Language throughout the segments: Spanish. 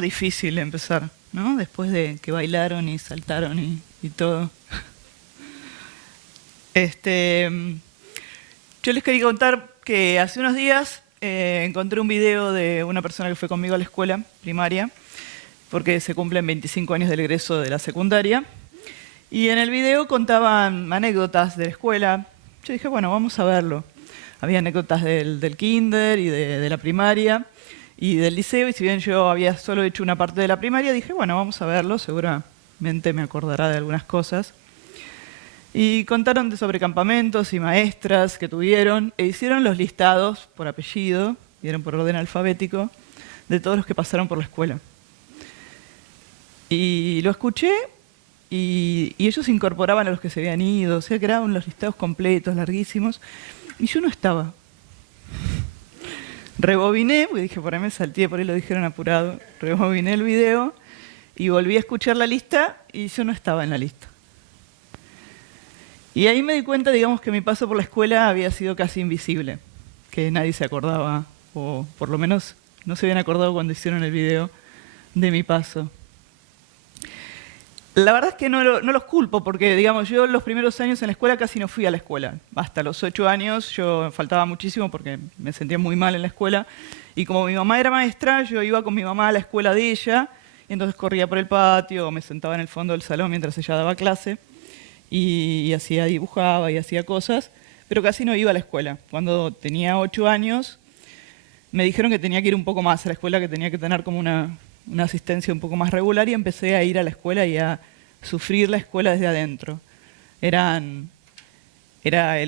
Difícil empezar, ¿no? Después de que bailaron y saltaron y todo. Yo les quería contar que hace unos días encontré un video de una persona que fue conmigo a la escuela primaria, porque se cumplen 25 años del egreso de la secundaria. Y en el video contaban anécdotas de la escuela. Yo dije, bueno, vamos a verlo. Había anécdotas del kinder y de la primaria y del liceo, y si bien yo había solo hecho una parte de la primaria, dije, bueno, vamos a verlo, seguramente me acordará de algunas cosas. Y contaron sobre campamentos y maestras que tuvieron, e hicieron los listados por apellido, dieron por orden alfabético, de todos los que pasaron por la escuela. Y lo escuché, y ellos incorporaban a los que se habían ido, o sea que eran los listados completos, larguísimos, y yo no estaba. Rebobiné, porque dije, por ahí me salté, por ahí lo dijeron apurado. Rebobiné el video y volví a escuchar la lista y yo no estaba en la lista. Y ahí me di cuenta, digamos, que mi paso por la escuela había sido casi invisible, que nadie se acordaba, o por lo menos no se habían acordado cuando hicieron el video de mi paso. La verdad es que no los culpo, porque digamos, yo los primeros años en la escuela casi no fui a la escuela. Hasta los 8 años yo faltaba muchísimo porque me sentía muy mal en la escuela. Y como mi mamá era maestra, yo iba con mi mamá a la escuela de ella, y entonces corría por el patio, o me sentaba en el fondo del salón mientras ella daba clase, y dibujaba y hacía cosas, pero casi no iba a la escuela. Cuando tenía 8 años, me dijeron que tenía que ir un poco más a la escuela, que tenía que tener como una asistencia un poco más regular, y empecé a ir a la escuela y a sufrir la escuela desde adentro. El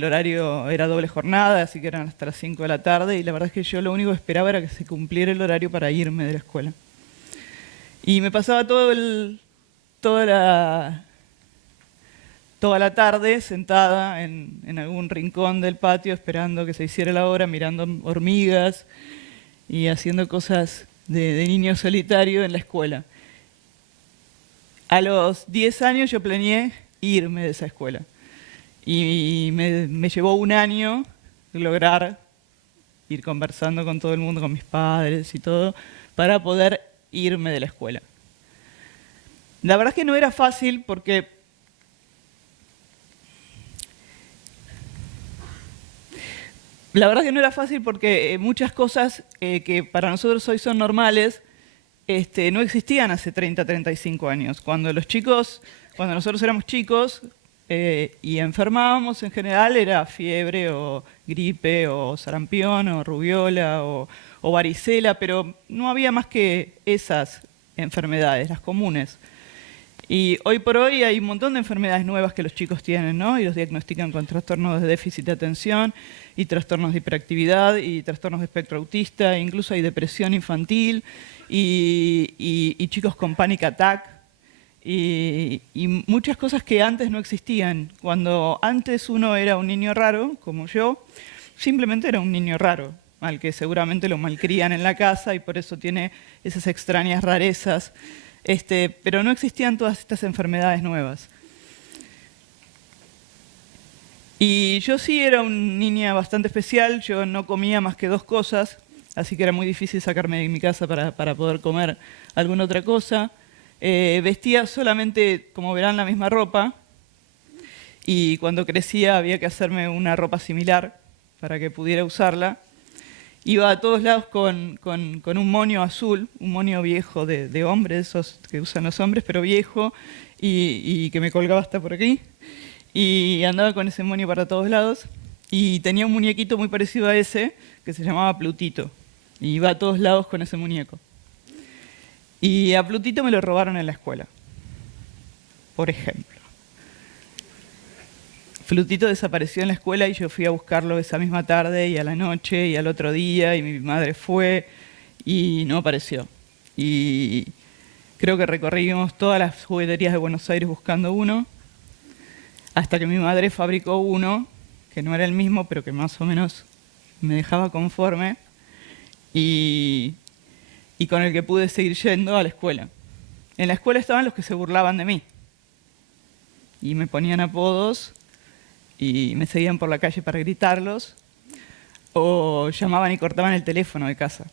horario era doble jornada, así que eran hasta las 5 de la tarde, y la verdad es que yo lo único que esperaba era que se cumpliera el horario para irme de la escuela. Y me pasaba toda la tarde sentada en algún rincón del patio esperando que se hiciera la hora, mirando hormigas y haciendo cosas de niño solitario en la escuela. A los 10 años yo planeé irme de esa escuela. Y me llevó un año lograr ir conversando con todo el mundo, con mis padres y todo, para poder irme de la escuela. La verdad es que no era fácil porque muchas cosas que para nosotros hoy son normales, no existían hace 30, 35 años. Cuando nosotros éramos chicos y enfermábamos, en general era fiebre o gripe o sarampión o rubiola o varicela, pero no había más que esas enfermedades, las comunes. Y hoy por hoy hay un montón de enfermedades nuevas que los chicos tienen, ¿no? Y los diagnostican con trastornos de déficit de atención, y trastornos de hiperactividad, y trastornos de espectro autista, e incluso hay depresión infantil, y chicos con panic attack, y muchas cosas que antes no existían. Cuando antes uno era un niño raro, como yo, simplemente era un niño raro, al que seguramente lo malcrían en la casa y por eso tiene esas extrañas rarezas. Pero no existían todas estas enfermedades nuevas. Y yo sí era una niña bastante especial, yo no comía más que 2 cosas, así que era muy difícil sacarme de mi casa para poder comer alguna otra cosa. Vestía solamente, como verán, la misma ropa, y cuando crecía había que hacerme una ropa similar para que pudiera usarla. Iba a todos lados con un moño azul, un moño viejo de hombre, esos que usan los hombres, pero viejo, y que me colgaba hasta por aquí. Y andaba con ese moño para todos lados. Y tenía un muñequito muy parecido a ese, que se llamaba Plutito. Y iba a todos lados con ese muñeco. Y a Plutito me lo robaron en la escuela, por ejemplo. Plutito desapareció en la escuela y yo fui a buscarlo esa misma tarde y a la noche y al otro día, y mi madre fue y no apareció. Y creo que recorrimos todas las jugueterías de Buenos Aires buscando uno, hasta que mi madre fabricó uno, que no era el mismo, pero que más o menos me dejaba conforme, y con el que pude seguir yendo a la escuela. En la escuela estaban los que se burlaban de mí. y me ponían apodos y me seguían por la calle para gritarlos, o llamaban y cortaban el teléfono de casa.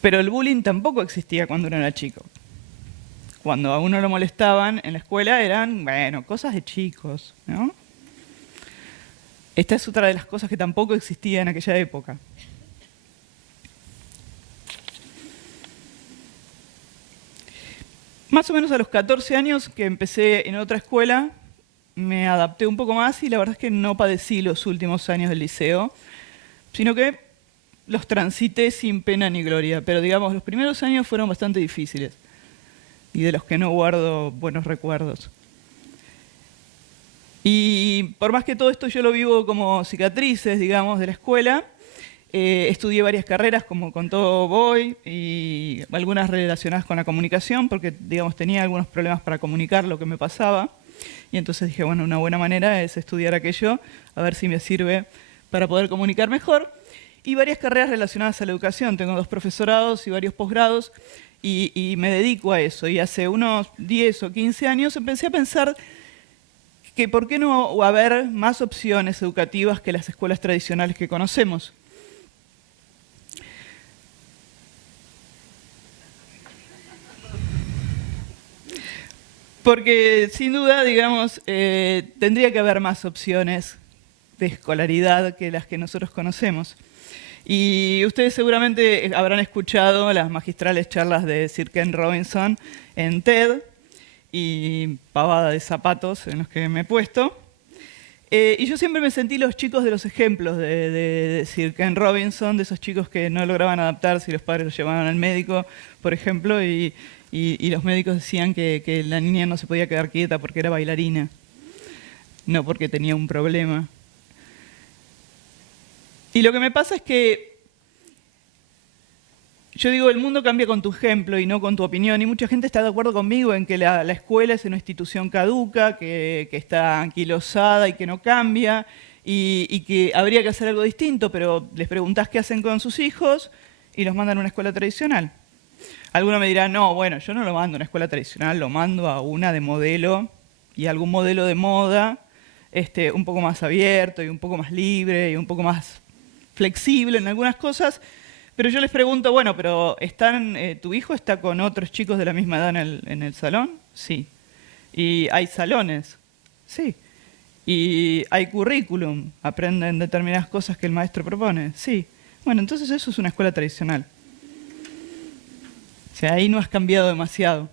Pero el bullying tampoco existía cuando uno era chico. Cuando a uno lo molestaban en la escuela eran, bueno, cosas de chicos, ¿no? Esta es otra de las cosas que tampoco existía en aquella época. Más o menos a los 14 años que empecé en otra escuela, me adapté un poco más y la verdad es que no padecí los últimos años del liceo, sino que los transité sin pena ni gloria. Pero digamos, los primeros años fueron bastante difíciles y de los que no guardo buenos recuerdos. Y por más que todo esto yo lo vivo como cicatrices, digamos, de la escuela, estudié varias carreras, como contó Boy, y algunas relacionadas con la comunicación, porque, digamos, tenía algunos problemas para comunicar lo que me pasaba. Y entonces dije, bueno, una buena manera es estudiar aquello, a ver si me sirve para poder comunicar mejor. Y varias carreras relacionadas a la educación. Tengo 2 profesorados y varios posgrados, y me dedico a eso. Y hace unos 10 o 15 años empecé a pensar que por qué no haber más opciones educativas que las escuelas tradicionales que conocemos. Porque sin duda, digamos, tendría que haber más opciones de escolaridad que las que nosotros conocemos. Y ustedes seguramente habrán escuchado las magistrales charlas de Sir Ken Robinson en TED, y pavada de zapatos en los que me he puesto. Y yo siempre me sentí los chicos de los ejemplos de Sir Ken Robinson, de esos chicos que no lograban adaptarse y los padres los llevaban al médico, por ejemplo, y los médicos decían que la niña no se podía quedar quieta porque era bailarina, no porque tenía un problema. Y lo que me pasa es que yo digo, el mundo cambia con tu ejemplo y no con tu opinión, y mucha gente está de acuerdo conmigo en que la escuela es una institución caduca, que está anquilosada y que no cambia, y que habría que hacer algo distinto, pero les preguntás qué hacen con sus hijos y los mandan a una escuela tradicional. Alguno me dirá, no, bueno, yo no lo mando a una escuela tradicional, lo mando a una de modelo y algún modelo de moda, un poco más abierto y un poco más libre y un poco más flexible en algunas cosas. Pero yo les pregunto, bueno, pero ¿tu hijo está con otros chicos de la misma edad en el salón? Sí. ¿Y hay salones? Sí. ¿Y hay currículum? ¿Aprenden determinadas cosas que el maestro propone? Sí. Bueno, entonces eso es una escuela tradicional. O sea, ahí no has cambiado demasiado.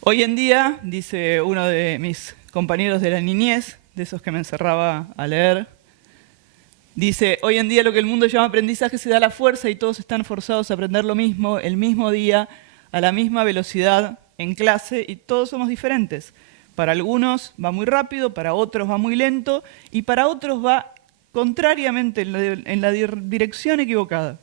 Hoy en día, dice uno de mis compañeros de la niñez, de esos que me encerraba a leer, dice, hoy en día lo que el mundo llama aprendizaje se da a la fuerza y todos están forzados a aprender lo mismo, el mismo día, a la misma velocidad, en clase, y todos somos diferentes. Para algunos va muy rápido, para otros va muy lento, y para otros va contrariamente en la dirección equivocada.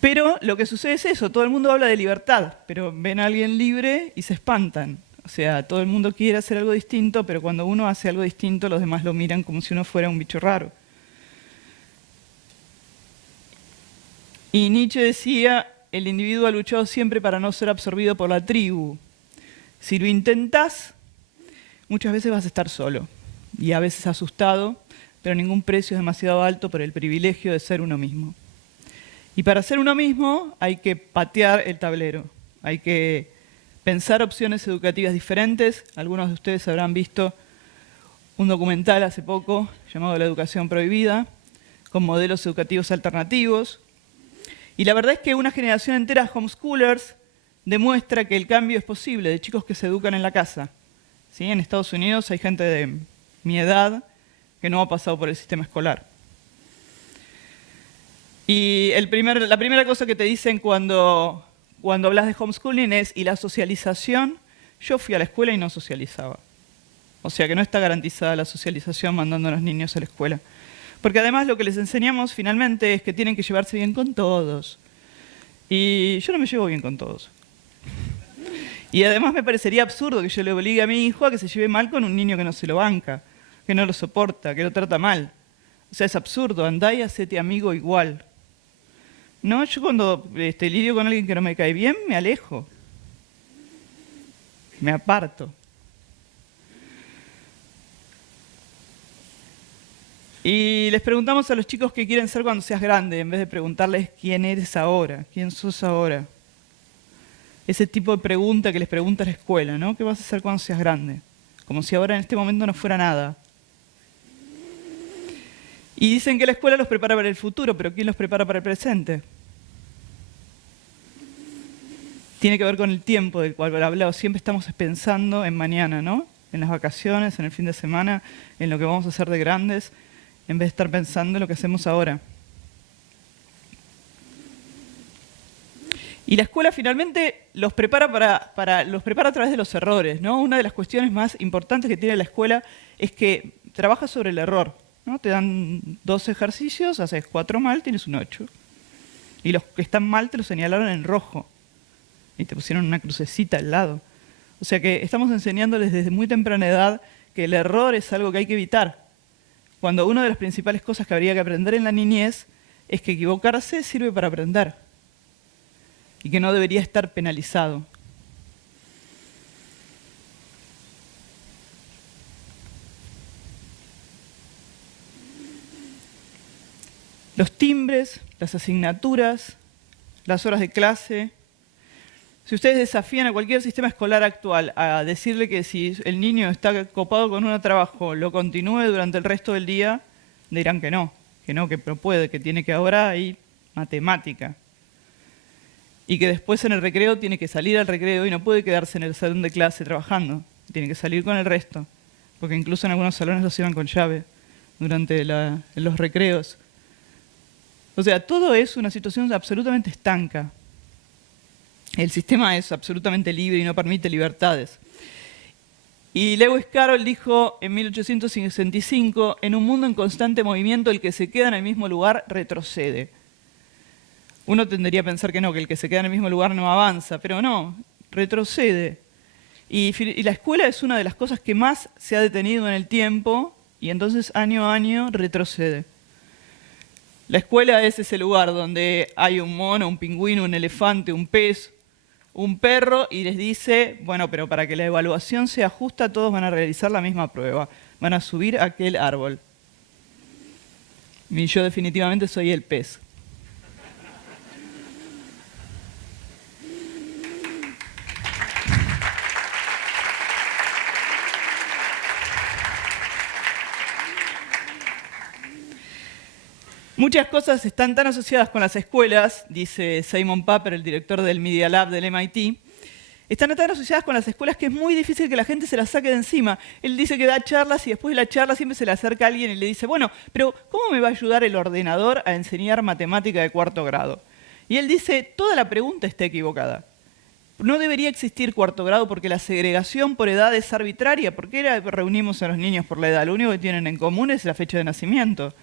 Pero lo que sucede es eso, todo el mundo habla de libertad, pero ven a alguien libre y se espantan. O sea, todo el mundo quiere hacer algo distinto, pero cuando uno hace algo distinto, los demás lo miran como si uno fuera un bicho raro. Y Nietzsche decía, el individuo ha luchado siempre para no ser absorbido por la tribu. Si lo intentás, muchas veces vas a estar solo, y a veces asustado, pero ningún precio es demasiado alto por el privilegio de ser uno mismo. Y para ser uno mismo hay que patear el tablero, hay que pensar opciones educativas diferentes. Algunos de ustedes habrán visto un documental hace poco llamado La educación prohibida, con modelos educativos alternativos. Y la verdad es que una generación entera de homeschoolers demuestra que el cambio es posible, de chicos que se educan en la casa. ¿Sí? En Estados Unidos hay gente de mi edad que no ha pasado por el sistema escolar. Y la primera cosa que te dicen cuando hablas de homeschooling es, ¿y la socialización? Yo fui a la escuela y no socializaba. O sea que no está garantizada la socialización mandando a los niños a la escuela. Porque además lo que les enseñamos finalmente es que tienen que llevarse bien con todos. Y yo no me llevo bien con todos. Y además me parecería absurdo que yo le obligue a mi hijo a que se lleve mal con un niño que no se lo banca, que no lo soporta, que lo trata mal. O sea, es absurdo, andá y hacete amigo igual. No, yo cuando lidio con alguien que no me cae bien, me alejo. Me aparto. Y les preguntamos a los chicos qué quieren ser cuando seas grande, en vez de preguntarles quién eres ahora, quién sos ahora. Ese tipo de pregunta que les pregunta la escuela, ¿no? ¿Qué vas a hacer cuando seas grande? Como si ahora en este momento no fuera nada. Y dicen que la escuela los prepara para el futuro, pero ¿quién los prepara para el presente? Tiene que ver con el tiempo del cual he hablado. Siempre estamos pensando en mañana, ¿no? En las vacaciones, en el fin de semana, en lo que vamos a hacer de grandes, en vez de estar pensando en lo que hacemos ahora. Y la escuela finalmente los prepara los prepara a través de los errores, ¿no? Una de las cuestiones más importantes que tiene la escuela es que trabaja sobre el error, ¿no? Te dan 2 ejercicios, haces 4 mal, tienes un 8. Y los que están mal te los señalaron en rojo. Y te pusieron una crucecita al lado. O sea que estamos enseñándoles desde muy temprana edad que el error es algo que hay que evitar. Cuando una de las principales cosas que habría que aprender en la niñez es que equivocarse sirve para aprender. Y que no debería estar penalizado. Los timbres, las asignaturas, las horas de clase. Si ustedes desafían a cualquier sistema escolar actual a decirle que si el niño está copado con un trabajo, lo continúe durante el resto del día, dirán que no, que no puede, que tiene que ahora ir matemática. Y que después en el recreo tiene que salir al recreo y no puede quedarse en el salón de clase trabajando. Tiene que salir con el resto. Porque incluso en algunos salones los iban con llave durante los recreos. O sea, todo es una situación absolutamente estanca. El sistema es absolutamente libre y no permite libertades. Y Lewis Carroll dijo en 1865, en un mundo en constante movimiento, el que se queda en el mismo lugar retrocede. Uno tendería a pensar que no, que el que se queda en el mismo lugar no avanza, pero no, retrocede. Y la escuela es una de las cosas que más se ha detenido en el tiempo y entonces año a año retrocede. La escuela es ese lugar donde hay un mono, un pingüino, un elefante, un pez, un perro y les dice, bueno, pero para que la evaluación sea justa todos van a realizar la misma prueba, van a subir a aquel árbol. Y yo definitivamente soy el pez. Muchas cosas están tan asociadas con las escuelas, dice Simon Papper, el director del Media Lab del MIT, están tan asociadas con las escuelas que es muy difícil que la gente se las saque de encima. Él dice que da charlas y después de la charla siempre se le acerca alguien y le dice, bueno, pero ¿cómo me va a ayudar el ordenador a enseñar matemática de 4º grado? Y él dice, toda la pregunta está equivocada. No debería existir 4º grado porque la segregación por edad es arbitraria. ¿Por qué reunimos a los niños por la edad? Lo único que tienen en común es la fecha de nacimiento.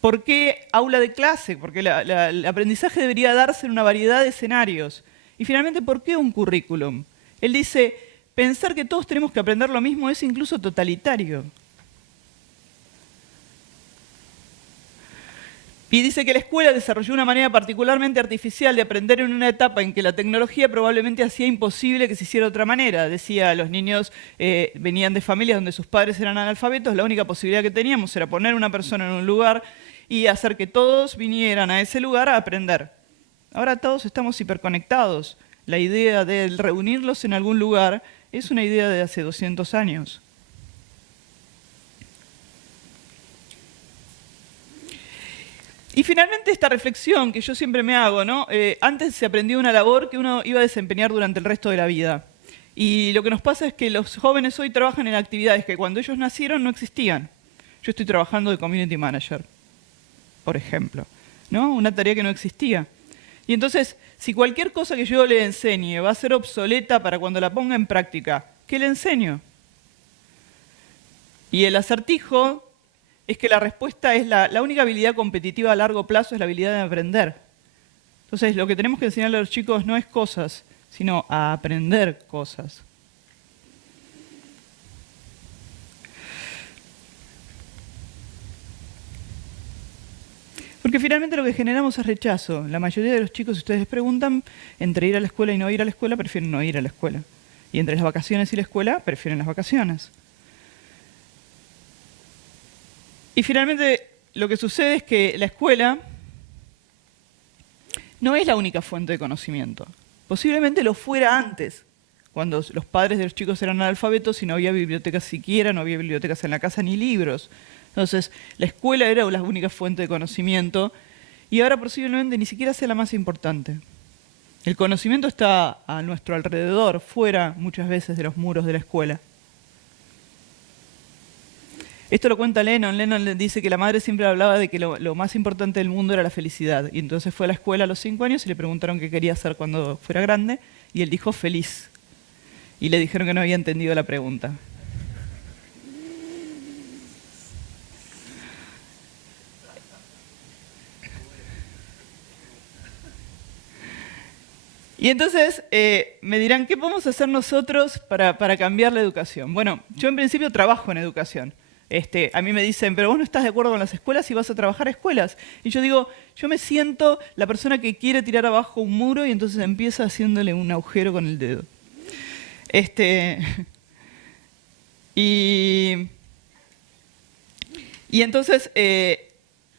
¿Por qué aula de clase? Porque el aprendizaje debería darse en una variedad de escenarios. Y finalmente, ¿por qué un currículum? Él dice, pensar que todos tenemos que aprender lo mismo es incluso totalitario. Y dice que la escuela desarrolló una manera particularmente artificial de aprender en una etapa en que la tecnología probablemente hacía imposible que se hiciera de otra manera. Decía, los niños venían de familias donde sus padres eran analfabetos, la única posibilidad que teníamos era poner una persona en un lugar y hacer que todos vinieran a ese lugar a aprender. Ahora todos estamos hiperconectados. La idea de reunirlos en algún lugar es una idea de hace 200 años. Y finalmente esta reflexión que yo siempre me hago, ¿no? Antes se aprendió una labor que uno iba a desempeñar durante el resto de la vida. Y lo que nos pasa es que los jóvenes hoy trabajan en actividades que cuando ellos nacieron no existían. Yo estoy trabajando de community manager, por ejemplo, ¿no? Una tarea que no existía. Y entonces, si cualquier cosa que yo le enseñe va a ser obsoleta para cuando la ponga en práctica, ¿qué le enseño? Y el acertijo es que la respuesta es la única habilidad competitiva a largo plazo es la habilidad de aprender. Entonces, lo que tenemos que enseñarle a los chicos no es cosas, sino a aprender cosas. Porque finalmente lo que generamos es rechazo. La mayoría de los chicos, si ustedes les preguntan, entre ir a la escuela y no ir a la escuela, prefieren no ir a la escuela. Y entre las vacaciones y la escuela, prefieren las vacaciones. Y finalmente lo que sucede es que la escuela no es la única fuente de conocimiento. Posiblemente lo fuera antes, cuando los padres de los chicos eran analfabetos y no había bibliotecas siquiera, no había bibliotecas en la casa ni libros. Entonces, la escuela era la única fuente de conocimiento y ahora posiblemente ni siquiera sea la más importante. El conocimiento está a nuestro alrededor, fuera muchas veces de los muros de la escuela. Esto lo cuenta Lennon. Lennon dice que la madre siempre hablaba de que lo más importante del mundo era la felicidad. Y entonces fue a la escuela a los 5 años y le preguntaron qué quería hacer cuando fuera grande. Y él dijo feliz. Y le dijeron que no había entendido la pregunta. Y entonces me dirán, ¿qué podemos hacer nosotros para cambiar la educación? Bueno, yo en principio trabajo en educación. A mí me dicen, pero vos no estás de acuerdo con las escuelas y vas a trabajar a escuelas. Y yo digo, yo me siento la persona que quiere tirar abajo un muro y entonces empieza haciéndole un agujero con el dedo. Y entonces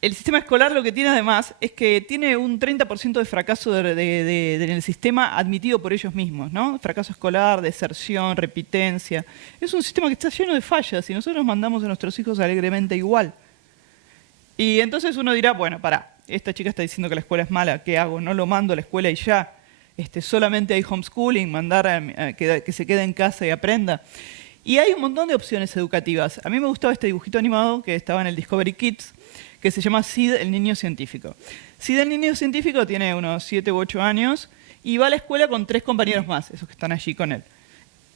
el sistema escolar lo que tiene además es que tiene un 30% de fracaso en el sistema admitido por ellos mismos, ¿no? Fracaso escolar, deserción, repitencia. Es un sistema que está lleno de fallas y nosotros mandamos a nuestros hijos alegremente igual. Y entonces uno dirá, bueno, pará, esta chica está diciendo que la escuela es mala, ¿qué hago? No lo mando a la escuela y ya. Solamente hay homeschooling, mandar a que se quede en casa y aprenda. Y hay un montón de opciones educativas. A mí me gustaba este dibujito animado que estaba en el Discovery Kids, que se llama Sid, el niño científico. Sid, el niño científico, tiene unos 7 u 8 años y va a la escuela con 3 compañeros más, esos que están allí con él.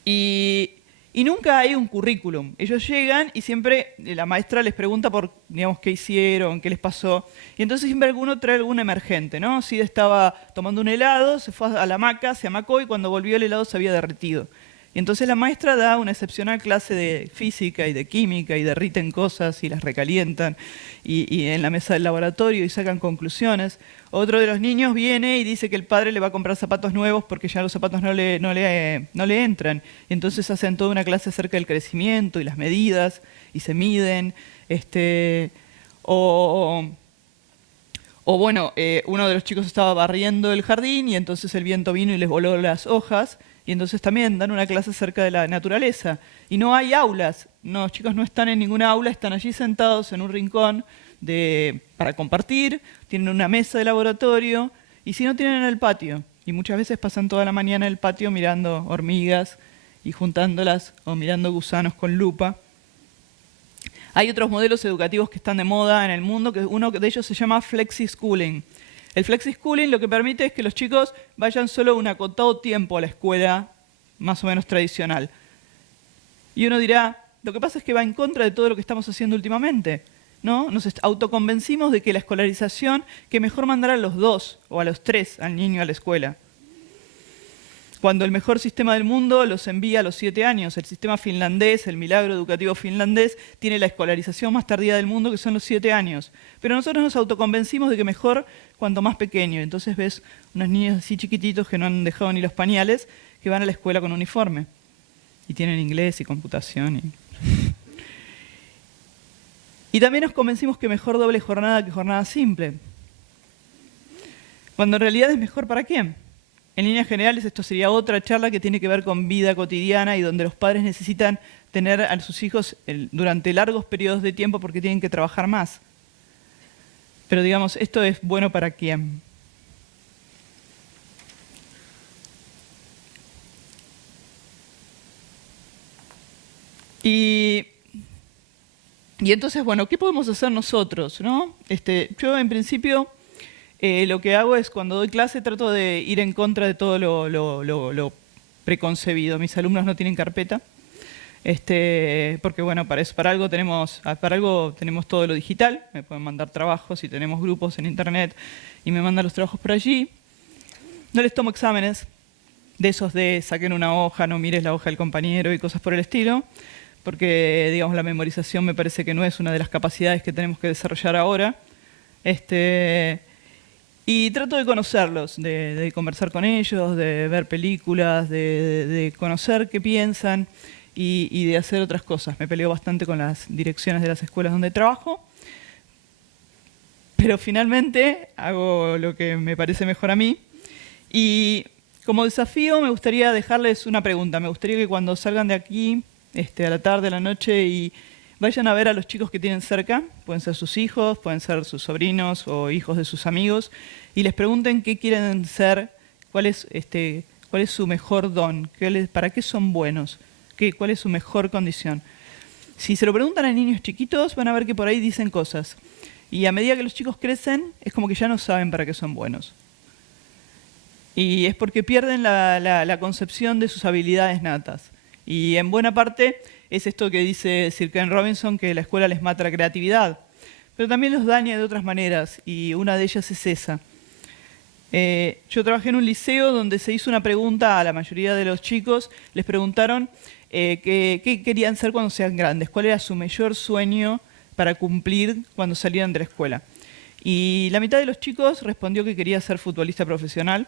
Y nunca hay un currículum. Ellos llegan y siempre la maestra les pregunta por, digamos, qué hicieron, qué les pasó. Y entonces siempre alguno trae algún emergente, ¿no? Sid estaba tomando un helado, se fue a la hamaca, se amacó y cuando volvió el helado se había derretido. Y entonces la maestra da una excepcional clase de física y de química y derriten cosas y las recalientan y en la mesa del laboratorio y sacan conclusiones. Otro de los niños viene y dice que el padre le va a comprar zapatos nuevos porque ya los zapatos no le entran. Y entonces hacen toda una clase acerca del crecimiento y las medidas y se miden. O bueno, uno de los chicos estaba barriendo el jardín y entonces el viento vino y les voló las hojas. Y entonces también dan una clase acerca de la naturaleza. Y no hay aulas. No, los chicos no están en ninguna aula, están allí sentados en un rincón para compartir, tienen una mesa de laboratorio, y si no tienen en el patio. Y muchas veces pasan toda la mañana en el patio mirando hormigas y juntándolas, o mirando gusanos con lupa. Hay otros modelos educativos que están de moda en el mundo, que uno de ellos se llama flexi-schooling. El flexi-schooling lo que permite es que los chicos vayan solo un acotado tiempo a la escuela, más o menos tradicional. Y uno dirá, lo que pasa es que va en contra de todo lo que estamos haciendo últimamente, ¿no? Nos autoconvencimos de que la escolarización, que mejor mandar a los 2 o a los 3 al niño a la escuela. Cuando el mejor sistema del mundo los envía a los 7 años. El sistema finlandés, el milagro educativo finlandés, tiene la escolarización más tardía del mundo, que son los 7 años. Pero nosotros nos autoconvencimos de que mejor cuanto más pequeño. Entonces ves unos niños así chiquititos que no han dejado ni los pañales, que van a la escuela con uniforme. Y tienen inglés y computación. Y también nos convencimos que mejor doble jornada que jornada simple. Cuando en realidad es mejor para quién. En líneas generales, esto sería otra charla que tiene que ver con vida cotidiana y donde los padres necesitan tener a sus hijos durante largos periodos de tiempo porque tienen que trabajar más. Pero digamos, ¿esto es bueno para quién? Y entonces, bueno, ¿qué podemos hacer nosotros, no? Yo, en principio, lo que hago es, cuando doy clase, trato de ir en contra de todo lo preconcebido. Mis alumnos no tienen carpeta, porque, bueno, para algo tenemos todo lo digital. Me pueden mandar trabajos y tenemos grupos en internet y me mandan los trabajos por allí. No les tomo exámenes de esos de saquen una hoja, no mires la hoja del compañero y cosas por el estilo, porque, digamos, la memorización me parece que no es una de las capacidades que tenemos que desarrollar ahora. Y trato de conocerlos, de conversar con ellos, de ver películas, de conocer qué piensan y de hacer otras cosas. Me peleo bastante con las direcciones de las escuelas donde trabajo, pero finalmente hago lo que me parece mejor a mí. Y como desafío me gustaría dejarles una pregunta. Me gustaría que cuando salgan de aquí, a la tarde, a la noche, y vayan a ver a los chicos que tienen cerca, pueden ser sus hijos, pueden ser sus sobrinos o hijos de sus amigos, y les pregunten qué quieren ser, cuál es su mejor don, para qué son buenos, cuál es su mejor condición. Si se lo preguntan a niños chiquitos, van a ver que por ahí dicen cosas. Y a medida que los chicos crecen, es como que ya no saben para qué son buenos. Y es porque pierden la concepción de sus habilidades natas. Y en buena parte es esto que dice Sir Ken Robinson, que la escuela les mata la creatividad. Pero también los daña de otras maneras, y una de ellas es esa. Yo trabajé en un liceo donde se hizo una pregunta a la mayoría de los chicos. Les preguntaron qué querían ser cuando sean grandes, cuál era su mayor sueño para cumplir cuando salieran de la escuela. Y la mitad de los chicos respondió que quería ser futbolista profesional.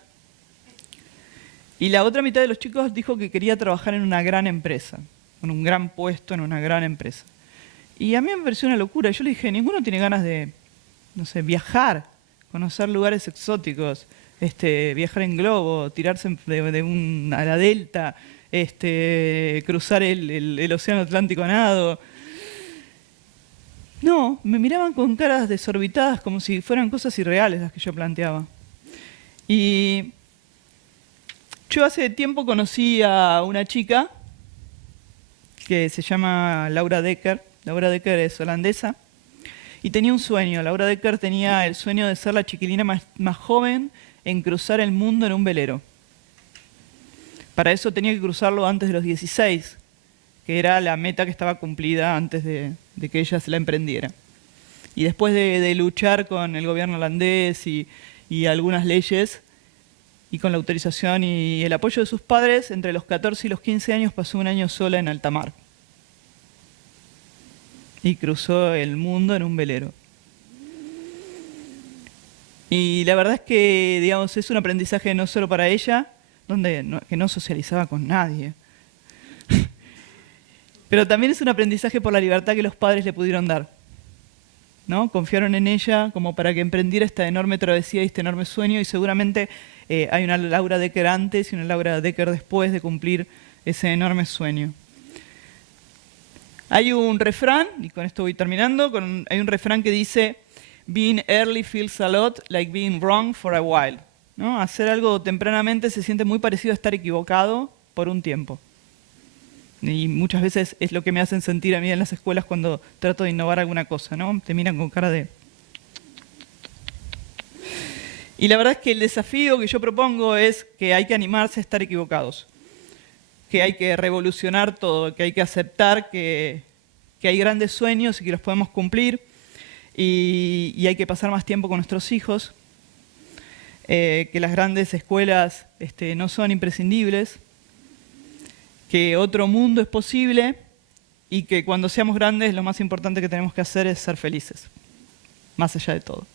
Y la otra mitad de los chicos dijo que quería trabajar en una gran empresa, con un gran puesto en una gran empresa. Y a mí me pareció una locura. Yo le dije, ninguno tiene ganas de, no sé, viajar, conocer lugares exóticos, viajar en globo, tirarse a la delta, cruzar el océano Atlántico a nado. No, me miraban con caras desorbitadas como si fueran cosas irreales las que yo planteaba. Y yo hace tiempo conocí a una chica que se llama Laura Decker. Laura Decker es holandesa y tenía un sueño. Laura Decker tenía el sueño de ser la chiquilina más joven en cruzar el mundo en un velero. Para eso tenía que cruzarlo antes de los 16, que era la meta que estaba cumplida antes de que ella se la emprendiera. Y después de luchar con el gobierno holandés y algunas leyes, y con la autorización y el apoyo de sus padres, entre los 14 y los 15 años pasó un año sola en alta mar. Y cruzó el mundo en un velero. Y la verdad es que, digamos, es un aprendizaje no solo para ella, que no socializaba con nadie, pero también es un aprendizaje por la libertad que los padres le pudieron dar, ¿no? Confiaron en ella como para que emprendiera esta enorme travesía y este enorme sueño, y seguramente hay una Laura Decker antes y una Laura Decker después de cumplir ese enorme sueño. Hay un refrán, y con esto voy terminando, hay un refrán que dice "Being early feels a lot like being wrong for a while", ¿no? Hacer algo tempranamente se siente muy parecido a estar equivocado por un tiempo. Y muchas veces es lo que me hacen sentir a mí en las escuelas cuando trato de innovar alguna cosa, ¿no? Te miran con cara de... Y la verdad es que el desafío que yo propongo es que hay que animarse a estar equivocados, que hay que revolucionar todo, que hay que aceptar que hay grandes sueños y que los podemos cumplir, y hay que pasar más tiempo con nuestros hijos, que las grandes escuelas no son imprescindibles, que otro mundo es posible y que cuando seamos grandes lo más importante que tenemos que hacer es ser felices, más allá de todo.